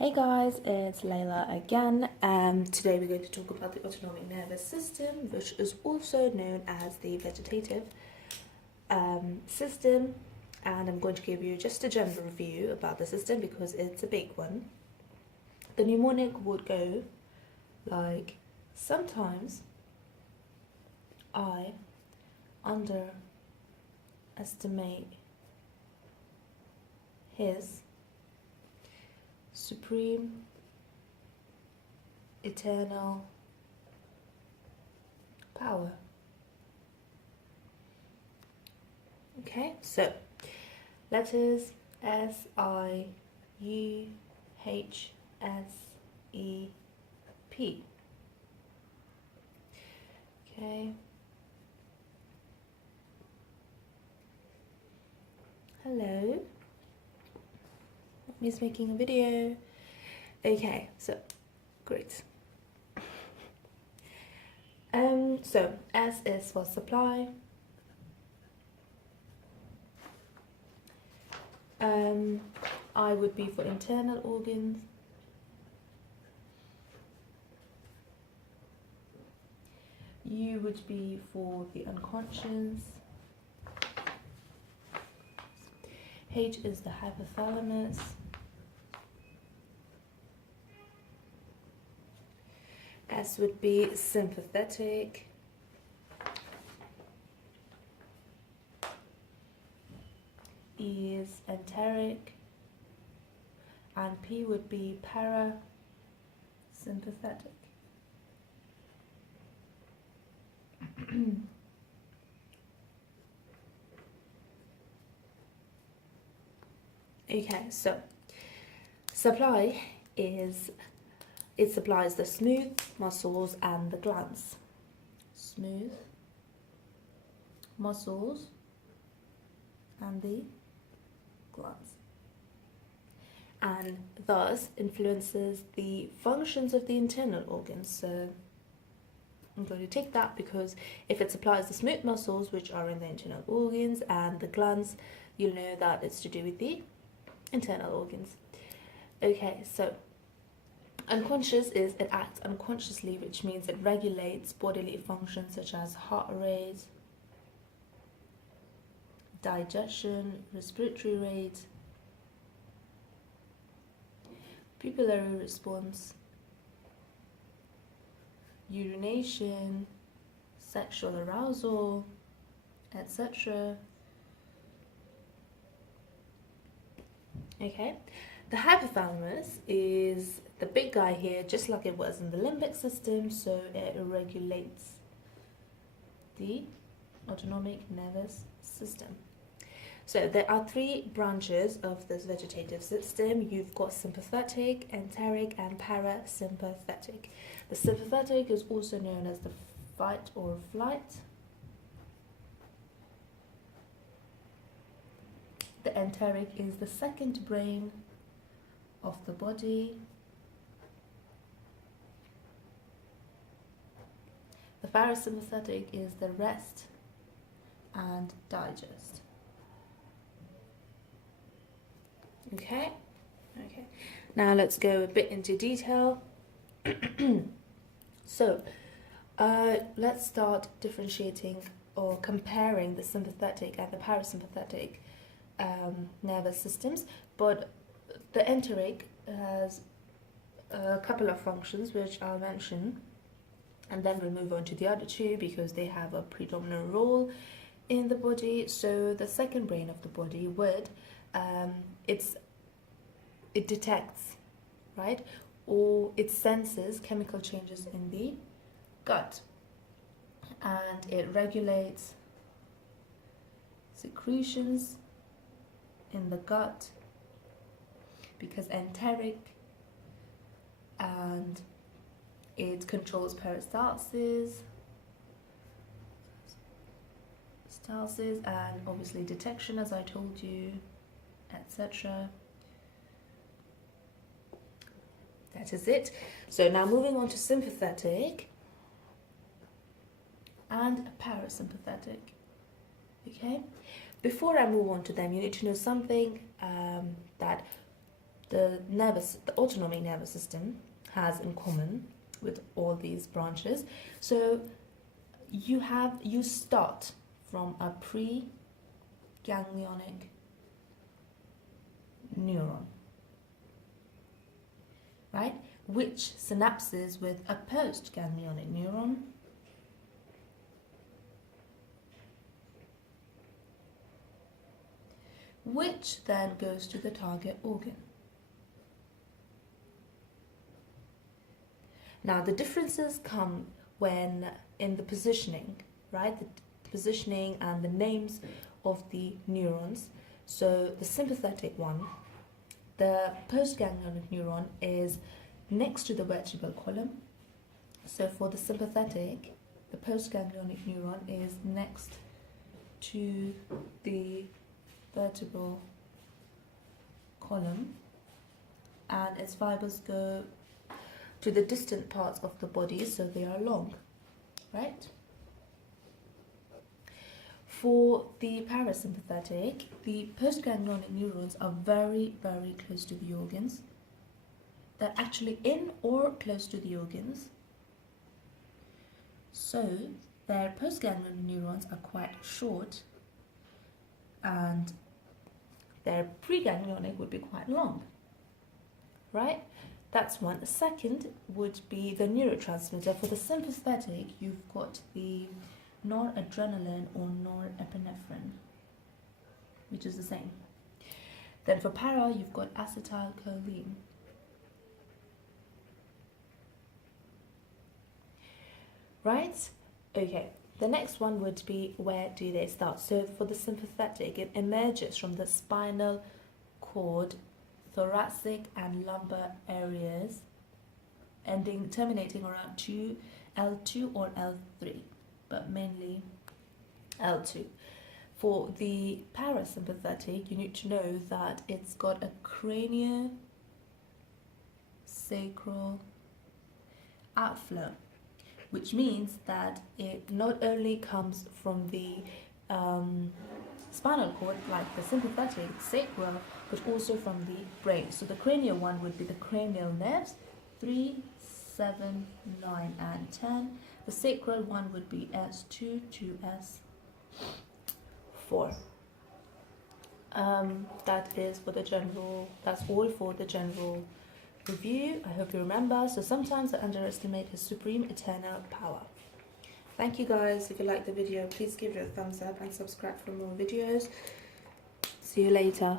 Hey guys, it's Layla again. Today we're going to talk about the autonomic nervous system, which is also known as the vegetative system. And I'm going to give you just a general review about the system because it's a big one. The mnemonic would go like, sometimes I underestimate his supreme, eternal power. Okay, so letters SIUHSEP. Okay. Hello. Me's making a video. Okay, so great. So S is for supply. I would be for internal organs. U would be for the unconscious. H is the hypothalamus. S would be sympathetic. E is enteric. And P would be parasympathetic. Okay, so supply is, it supplies the smooth muscles and the glands. Smooth muscles and the glands. And thus influences the functions of the internal organs. So I'm going to take that because if it supplies the smooth muscles, which are in the internal organs, and the glands, you'll know that it's to do with the internal organs. Okay, so unconscious is it acts unconsciously, which means it regulates bodily functions such as heart rate, digestion, respiratory rate, pupillary response, urination, sexual arousal, etc. Okay, the hypothalamus is the big guy here, just like it was in the limbic system, so it regulates the autonomic nervous system. So there are three branches of this vegetative system. You've got sympathetic, enteric, and parasympathetic. The sympathetic is also known as the fight or flight. The enteric is the second brain of the body. The parasympathetic is the rest and digest. Okay. Now let's go a bit into detail. So let's start differentiating or comparing the sympathetic and the parasympathetic nervous systems. But the enteric has a couple of functions which I'll mention, and then we'll move on to the other two because they have a predominant role in the body. So the second brain of the body would it detects, right, or it senses chemical changes in the gut, and it regulates secretions in the gut because enteric, and it controls peristalsis, and obviously detection, as I told you, etc. That is it. So now moving on to sympathetic and parasympathetic. Okay, before I move on to them, you need to know something, that the autonomic nervous system has in common with all these branches. So you start from a pre-ganglionic neuron, right? Which synapses with a post-ganglionic neuron, which then goes to the target organ. Now the differences come when in the positioning, right? The positioning and the names of the neurons. So the sympathetic one, the postganglionic neuron, is next to the vertebral column. So for the sympathetic, the postganglionic neuron is next to the vertebral column, and its fibers go to the distant parts of the body, so they are long, right? For the parasympathetic, the postganglionic neurons are very, very close to the organs. They're actually in or close to the organs. So their postganglionic neurons are quite short, and their preganglionic would be quite long, right? That's one. The second would be the neurotransmitter. For the sympathetic, you've got the noradrenaline or norepinephrine, which is the same. Then for para, you've got acetylcholine. Right? Okay. The next one would be, where do they start? So for the sympathetic, it emerges from the spinal cord, thoracic and lumbar areas, terminating around L2 or L3, but mainly L2. For the parasympathetic, you need to know that it's got a craniosacral outflow, which means that it not only comes from the spinal cord, like the sympathetic, sacral, but also from the brain. So the cranial one would be the cranial nerves, 3, 7, 9, and 10. The sacral one would be S2 to S4. That is for the general, that's all for the general review. I hope you remember. So sometimes I underestimate his supreme eternal power. Thank you guys. If you like the video, please give it a thumbs up and subscribe for more videos. See you later.